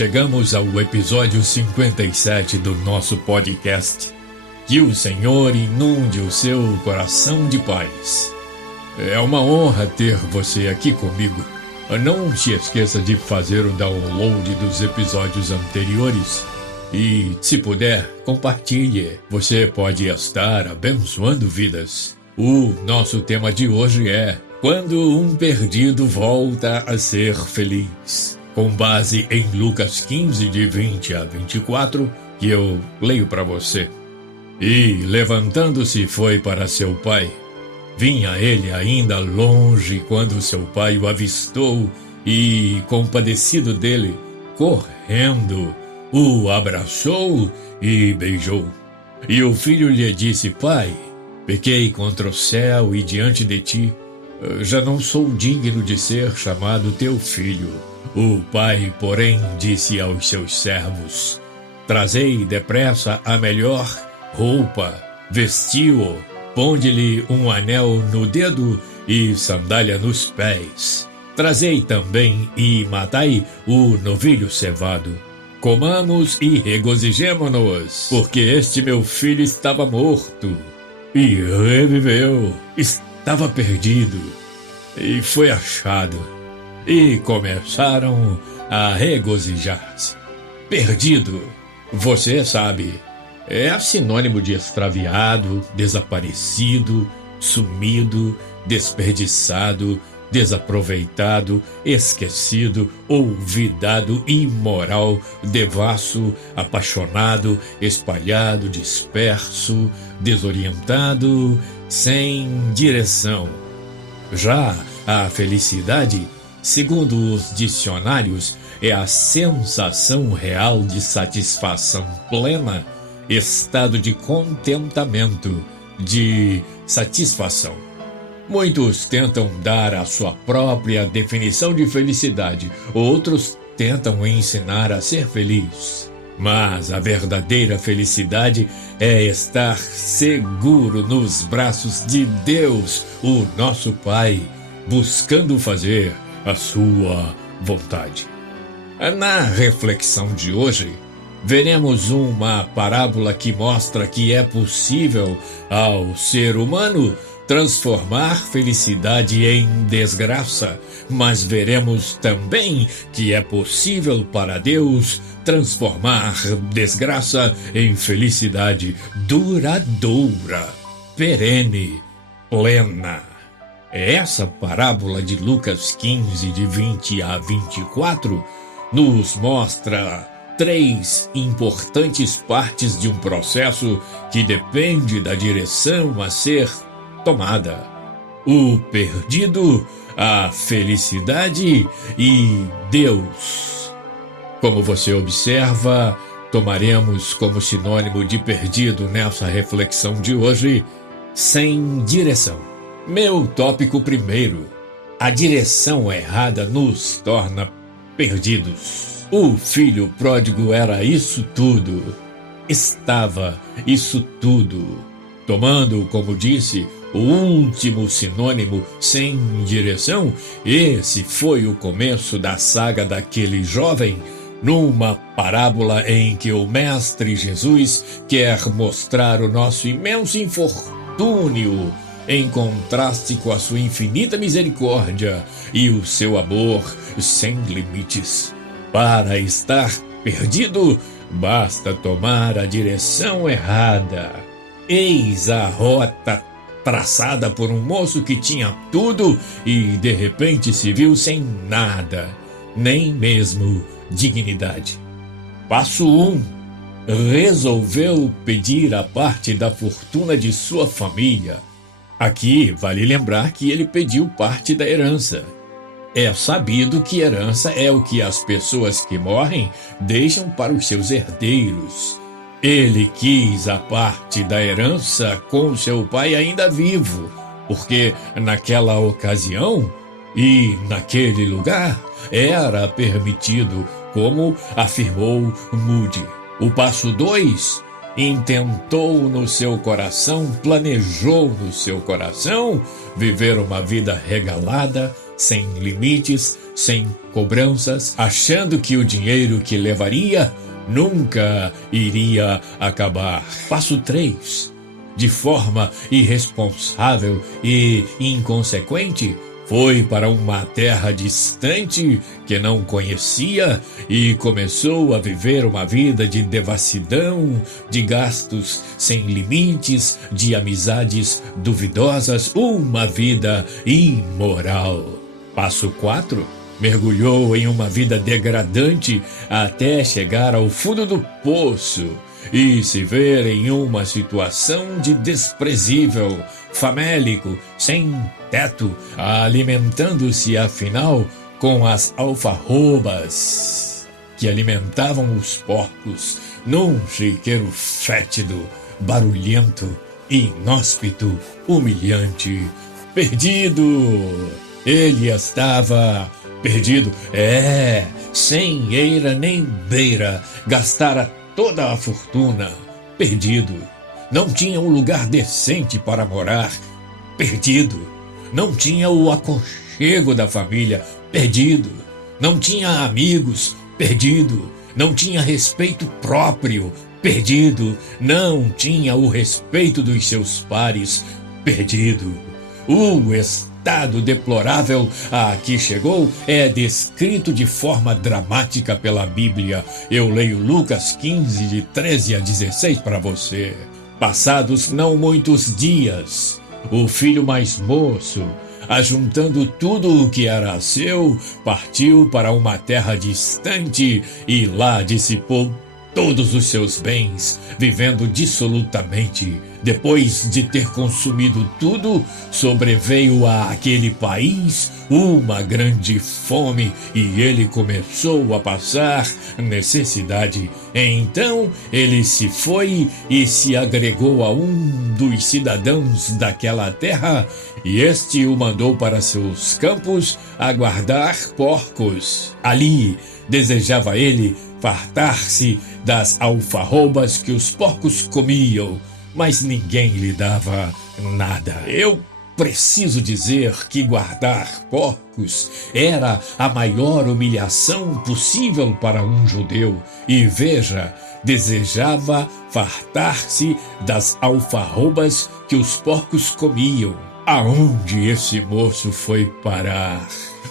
chegamos ao episódio 57 do nosso podcast. Que o Senhor inunde o seu coração de paz. É uma honra ter você aqui comigo. Não se esqueça de fazer o download dos episódios anteriores e, se puder, compartilhe. Você pode estar abençoando vidas. O nosso tema de hoje é: quando um perdido volta a ser feliz. Com base em Lucas 15, de 20 a 24, que eu leio para você. E, levantando-se, foi para seu pai. Vinha ele ainda longe quando seu pai o avistou e, compadecido dele, correndo, o abraçou e beijou. E o filho lhe disse: Pai, pequei contra o céu e diante de ti. Já não sou digno de ser chamado teu filho. O pai, porém, disse aos seus servos: Trazei depressa a melhor roupa, vestiu-o, ponde-lhe um anel no dedo e sandália nos pés. Trazei também e matai o novilho cevado. Comamos e regozijemo-nos, porque este meu filho estava morto e reviveu, estava perdido e foi achado. E começaram a regozijar-se. Perdido, você sabe, é sinônimo de extraviado, desaparecido, sumido, desperdiçado, desaproveitado, esquecido, olvidado, imoral, devasso, apaixonado, espalhado, disperso, desorientado, sem direção. Já a felicidade, segundo os dicionários, é a sensação real de satisfação plena, estado de contentamento, de satisfação. Muitos tentam dar a sua própria definição de felicidade, outros tentam ensinar a ser feliz. Mas a verdadeira felicidade é estar seguro nos braços de Deus, o nosso Pai, buscando fazer a sua vontade. Na reflexão de hoje, veremos uma parábola que mostra que é possível ao ser humano transformar felicidade em desgraça, mas veremos também que é possível para Deus transformar desgraça em felicidade duradoura, perene, plena. Essa parábola de Lucas 15, de 20 a 24, nos mostra 3 importantes partes de um processo que depende da direção a ser tomada: o perdido, a felicidade e Deus. Como você observa, tomaremos como sinônimo de perdido nessa reflexão de hoje: sem direção. Meu tópico primeiro: a direção errada nos torna perdidos. O filho pródigo era isso tudo. Estava isso tudo. Tomando, como disse, o último sinônimo, sem direção, esse foi o começo da saga daquele jovem, numa parábola em que o Mestre Jesus quer mostrar o nosso imenso infortúnio em contraste com a sua infinita misericórdia e o seu amor sem limites. Para estar perdido, basta tomar a direção errada. Eis a rota traçada por um moço que tinha tudo e de repente se viu sem nada, nem mesmo dignidade. Passo 1. Resolveu pedir a parte da fortuna de sua família. Aqui vale lembrar que ele pediu parte da herança. É sabido que herança é o que as pessoas que morrem deixam para os seus herdeiros. Ele quis a parte da herança com seu pai ainda vivo, porque naquela ocasião e naquele lugar era permitido, como afirmou Moody. O passo 2: intentou no seu coração, planejou no seu coração viver uma vida regalada, sem limites, sem cobranças, achando que o dinheiro que levaria nunca iria acabar. Passo 3. De forma irresponsável e inconsequente, foi para uma terra distante que não conhecia e começou a viver uma vida de devassidão, de gastos sem limites, de amizades duvidosas, uma vida imoral. Passo 4. Mergulhou em uma vida degradante até chegar ao fundo do poço e se ver em uma situação de desprezível, famélico, sem teto, alimentando-se afinal com as alfarrobas que alimentavam os porcos num chiqueiro fétido, barulhento, inóspito, humilhante. Perdido! Ele estava perdido, sem eira nem beira, gastara toda a fortuna. Perdido, não tinha um lugar decente para morar. Perdido, não tinha o aconchego da família. Perdido, não tinha amigos. Perdido, não tinha respeito próprio. Perdido, não tinha o respeito dos seus pares. Perdido, o estado deplorável a que chegou é descrito de forma dramática pela Bíblia. Eu leio Lucas 15, de 13 a 16 para você. Passados não muitos dias, o filho mais moço, ajuntando tudo o que era seu, partiu para uma terra distante e lá dissipou todos os seus bens, vivendo dissolutamente. Depois de ter consumido tudo, sobreveio àquele país uma grande fome e ele começou a passar necessidade. Então ele se foi e se agregou a um dos cidadãos daquela terra, e este o mandou para seus campos a guardar porcos. Ali desejava ele fartar-se das alfarrobas que os porcos comiam, mas ninguém lhe dava nada. Eu preciso dizer que guardar porcos era a maior humilhação possível para um judeu. E veja, desejava fartar-se das alfarrobas que os porcos comiam. Aonde esse moço foi parar?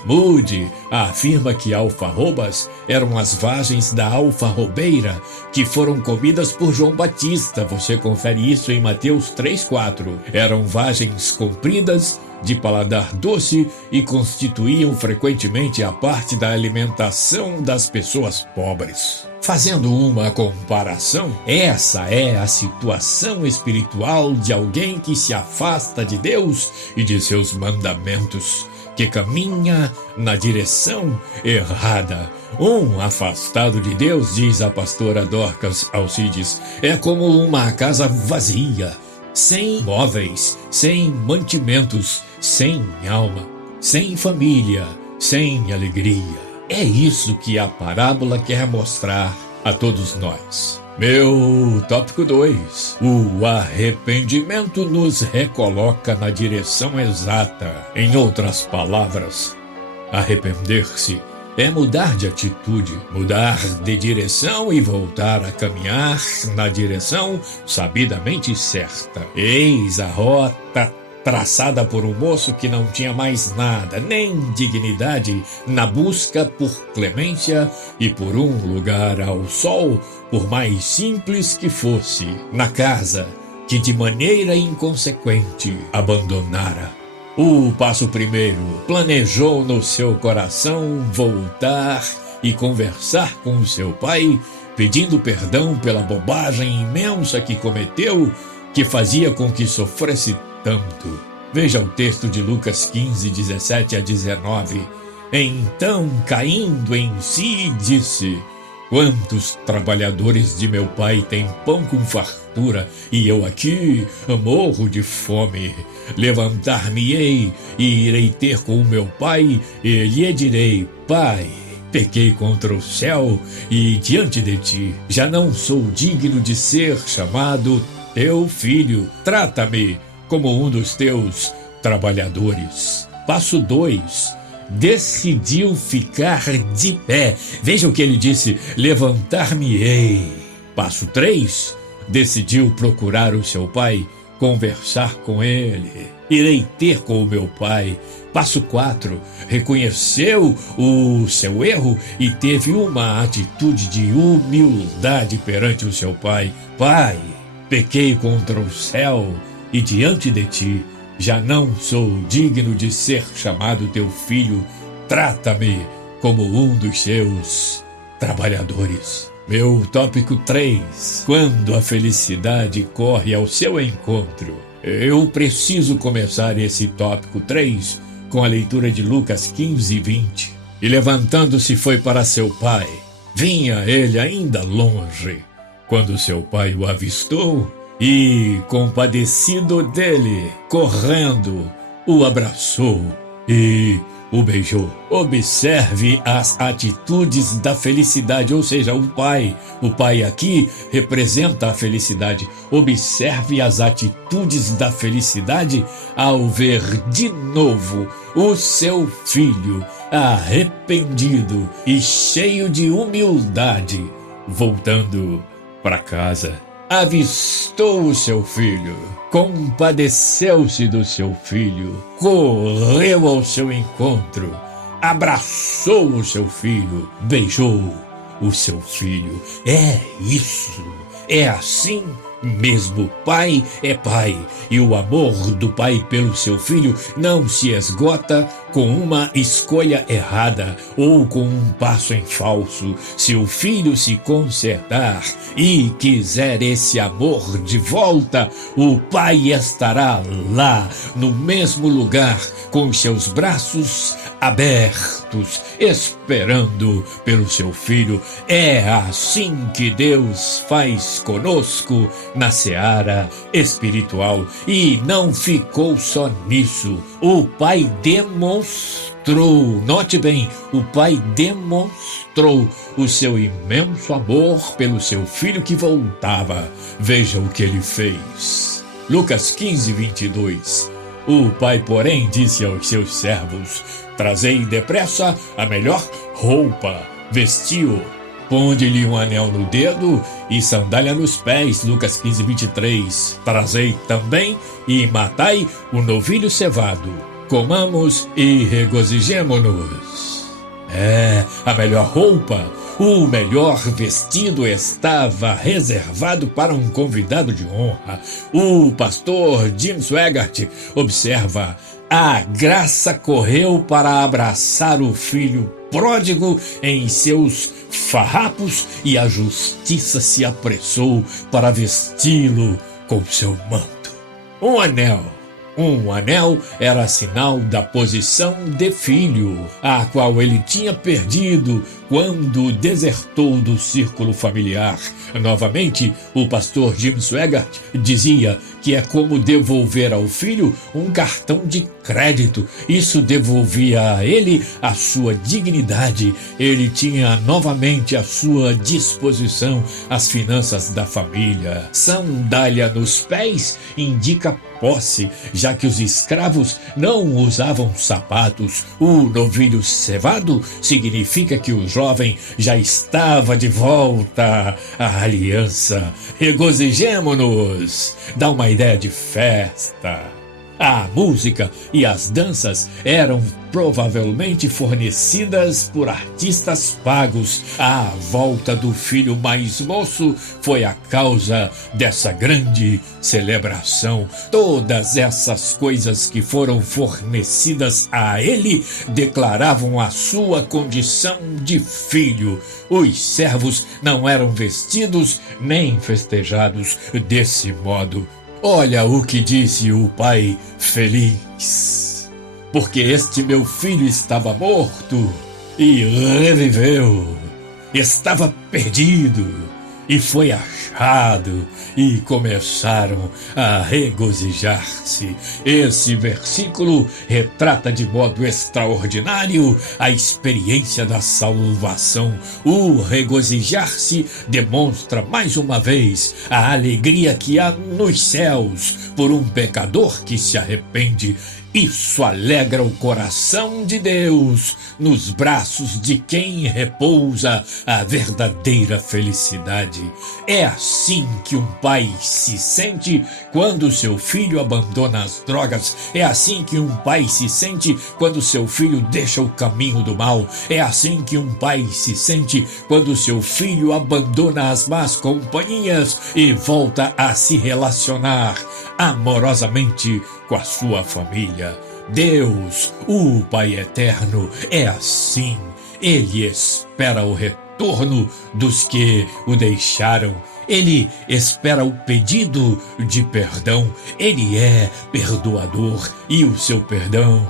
Moody afirma que alfarrobas eram as vagens da alfarrobeira que foram comidas por João Batista. Você confere isso em Mateus 3:4. Eram vagens compridas, de paladar doce e constituíam frequentemente a parte da alimentação das pessoas pobres. Fazendo uma comparação, essa é a situação espiritual de alguém que se afasta de Deus e de seus mandamentos, que caminha na direção errada. Um afastado de Deus, diz a pastora Dorcas Alcides, é como uma casa vazia, sem móveis, sem mantimentos, sem alma, sem família, sem alegria. É isso que a parábola quer mostrar a todos nós. Meu tópico 2. O arrependimento nos recoloca na direção exata. Em outras palavras, arrepender-se é mudar de atitude, mudar de direção e voltar a caminhar na direção sabidamente certa. Eis a rota traçada por um moço que não tinha mais nada, nem dignidade, na busca por clemência e por um lugar ao sol, por mais simples que fosse, na casa que de maneira inconsequente abandonara. O passo primeiro, planejou no seu coração voltar e conversar com o seu pai, pedindo perdão pela bobagem imensa que cometeu, que fazia com que sofresse tanto. Veja o texto de Lucas 15, 17 a 19. Então, caindo em si, disse: quantos trabalhadores de meu pai têm pão com fartura, e eu aqui morro de fome. Levantar-me-ei e irei ter com o meu pai, e lhe direi: Pai, pequei contra o céu e diante de ti. Já não sou digno de ser chamado teu filho. Trata-me como um dos teus trabalhadores. Passo 2. decidiu ficar de pé. Veja o que ele disse: levantar-me-ei. Passo 3, decidiu procurar o seu pai, conversar com ele. Irei ter com o meu pai. Passo 4, reconheceu o seu erro e teve uma atitude de humildade perante o seu pai. Pai, pequei contra o céu e diante de ti. Já não sou digno de ser chamado teu filho. Trata-me como um dos seus trabalhadores. Meu tópico 3. Quando a felicidade corre ao seu encontro. Eu preciso começar esse tópico 3 com a leitura de Lucas 15:20. E levantando-se foi para seu pai. Vinha ele ainda longe, quando seu pai o avistou e, compadecido dele, correndo, o abraçou e o beijou. Observe as atitudes da felicidade, ou seja, o pai aqui representa a felicidade. Observe as atitudes da felicidade ao ver de novo o seu filho arrependido e cheio de humildade, voltando para casa. Avistou o seu filho, compadeceu-se do seu filho, correu ao seu encontro, abraçou o seu filho, beijou o seu filho. É isso, é assim mesmo. Pai é pai, e o amor do pai pelo seu filho não se esgota com uma escolha errada ou com um passo em falso. Se o filho se consertar e quiser esse amor de volta, o pai estará lá, no mesmo lugar, com seus braços abertos, esperando pelo seu filho. É assim que Deus faz conosco na seara espiritual. E não ficou só nisso. O pai demonstrou, note bem, o pai demonstrou o seu imenso amor pelo seu filho que voltava. Veja o que ele fez. Lucas 15:22. O pai, porém, disse aos seus servos: trazei depressa a melhor roupa, vestiu, ponde-lhe um anel no dedo e sandália nos pés. Lucas 15:23. Trazei também e matai o novilho cevado. Comamos e regozijemo-nos. A melhor roupa, o melhor vestido estava reservado para um convidado de honra. O pastor Jim Swaggart observa: a graça correu para abraçar o filho pródigo em seus farrapos e a justiça se apressou para vesti-lo com seu manto. Um anel era sinal da posição de filho, a qual ele tinha perdido quando desertou do círculo familiar. Novamente, o pastor Jim Swaggart dizia que é como devolver ao filho um cartão de crédito. Isso devolvia a ele a sua dignidade. Ele tinha novamente à sua disposição as finanças da família. Sandália nos pés indica posse, já que os escravos não usavam sapatos. O novilho cevado significa que o jovem já estava de volta à aliança. Regozijemo-nos! Dá uma ideia de festa. A música e as danças eram provavelmente fornecidas por artistas pagos. A volta do filho mais moço foi a causa dessa grande celebração. Todas essas coisas que foram fornecidas a ele declaravam a sua condição de filho. Os servos não eram vestidos nem festejados desse modo. Olha o que disse o pai feliz: porque este meu filho estava morto e reviveu, estava perdido e foi achado. regozijado e começaram a regozijar-se. Esse versículo retrata de modo extraordinário a experiência da salvação. O regozijar-se demonstra mais uma vez a alegria que há nos céus por um pecador que se arrepende. Isso alegra o coração de Deus. Nos braços de quem repousa a verdadeira felicidade. É assim que um pai se sente quando seu filho abandona as drogas. É assim que um pai se sente quando seu filho deixa o caminho do mal. É assim que um pai se sente quando seu filho abandona as más companhias e volta a se relacionar amorosamente com a sua família. Deus, o Pai Eterno, é assim. Ele espera o retorno dos que o deixaram. Ele espera o pedido de perdão. Ele é perdoador e o seu perdão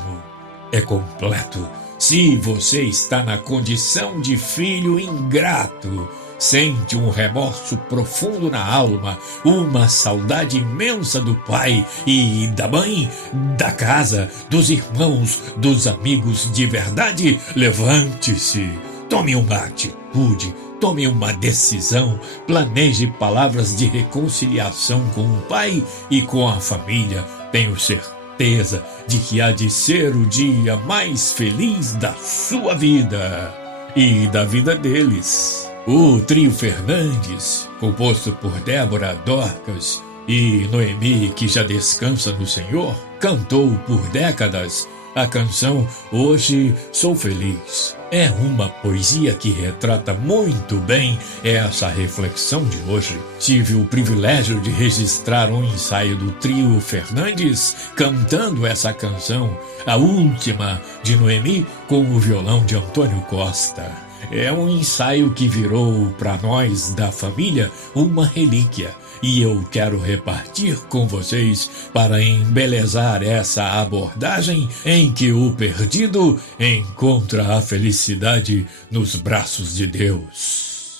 é completo. Se você está na condição de filho ingrato, sente um remorso profundo na alma, uma saudade imensa do pai e da mãe, da casa, dos irmãos, dos amigos de verdade, levante-se, tome uma atitude, tome uma decisão, planeje palavras de reconciliação com o pai e com a família. Tenho certeza de que há de ser o dia mais feliz da sua vida e da vida deles. O trio Fernandes, composto por Débora, Dorcas e Noemi, que já descansa no Senhor, cantou por décadas a canção Hoje Sou Feliz. É uma poesia que retrata muito bem essa reflexão de hoje. Tive o privilégio de registrar um ensaio do trio Fernandes cantando essa canção, a última de Noemi, com o violão de Antônio Costa. É um ensaio que virou para nós da família uma relíquia e eu quero repartir com vocês para embelezar essa abordagem em que o perdido encontra a felicidade nos braços de Deus.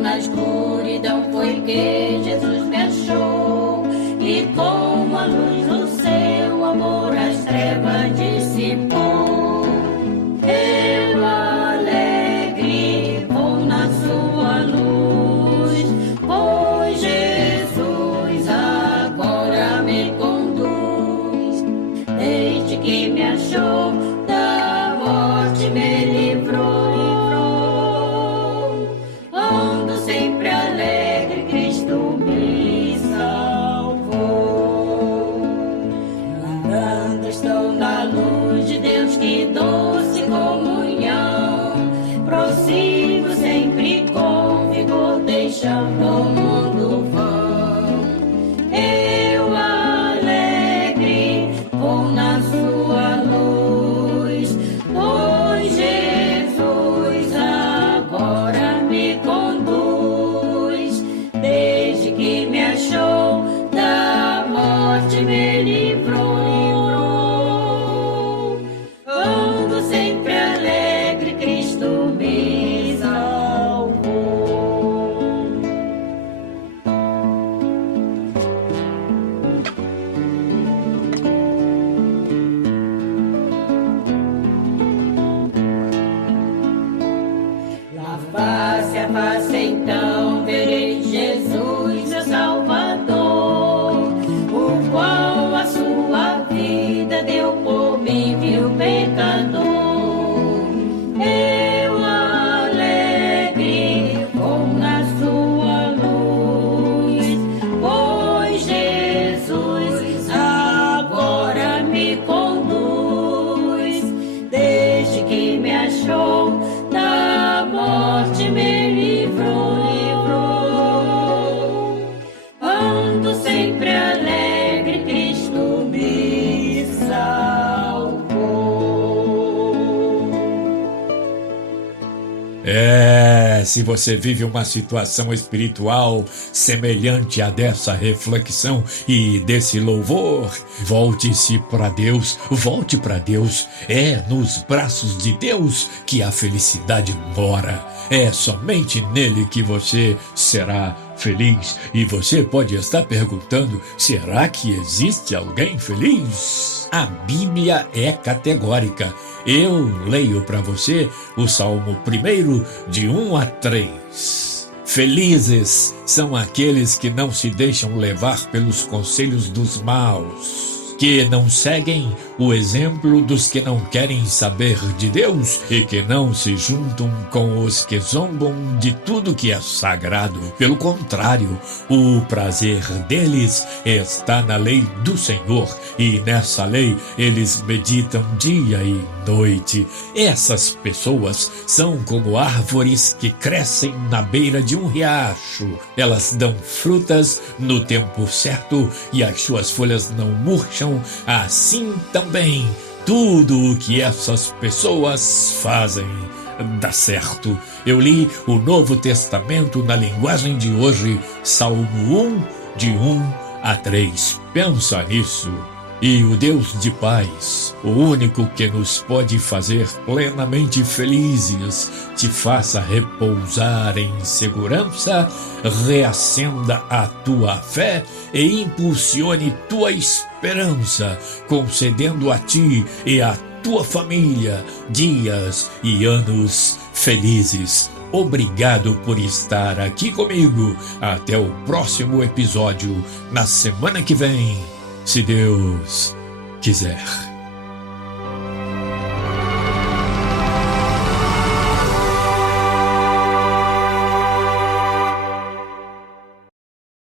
Na escuridão foi que Jesus me achou, e como a luz do seu amor as trevas dissipou. Eu alegre vou na sua luz, pois Jesus agora me conduz. Desde que me achou, da morte me livrou. Sempre alegre, Cristo me salvou. Andando estou na luz de Deus, que doce comunhão. Prossigo sempre com vigor, deixando o mundo vão. Eu alegre vou na sua luz, pois Jesus agora me conduz. Desde que me achou, da morte me livrou. Ando sempre alegre, Cristo me salvou. Lá face a face então verei Jesus, meu Salvador, o qual a sua Se você vive uma situação espiritual semelhante a dessa reflexão e desse louvor, volte-se para Deus, volte para Deus. É nos braços de Deus que a felicidade mora. É somente nele que você será feliz. E você pode estar perguntando: será que existe alguém feliz? A Bíblia é categórica. Eu leio para você o Salmo 1, de 1 a 3. Felizes são aqueles que não se deixam levar pelos conselhos dos maus, que não seguem o exemplo dos que não querem saber de Deus e que não se juntam com os que zombam de tudo que é sagrado. Pelo contrário, o prazer deles está na lei do Senhor, e nessa lei eles meditam dia e noite. Essas pessoas são como árvores que crescem na beira de um riacho. Elas dão frutas no tempo certo e as suas folhas não murcham. Assim também, tudo o que essas pessoas fazem dá certo. Eu li o Novo Testamento na linguagem de hoje, Salmo 1, de 1 a 3. Pensa nisso. E o Deus de paz, o único que nos pode fazer plenamente felizes, te faça repousar em segurança, reacenda a tua fé e impulsione tua esperança, concedendo a ti e a tua família dias e anos felizes. Obrigado por estar aqui comigo. Até o próximo episódio, na semana que vem, se Deus quiser.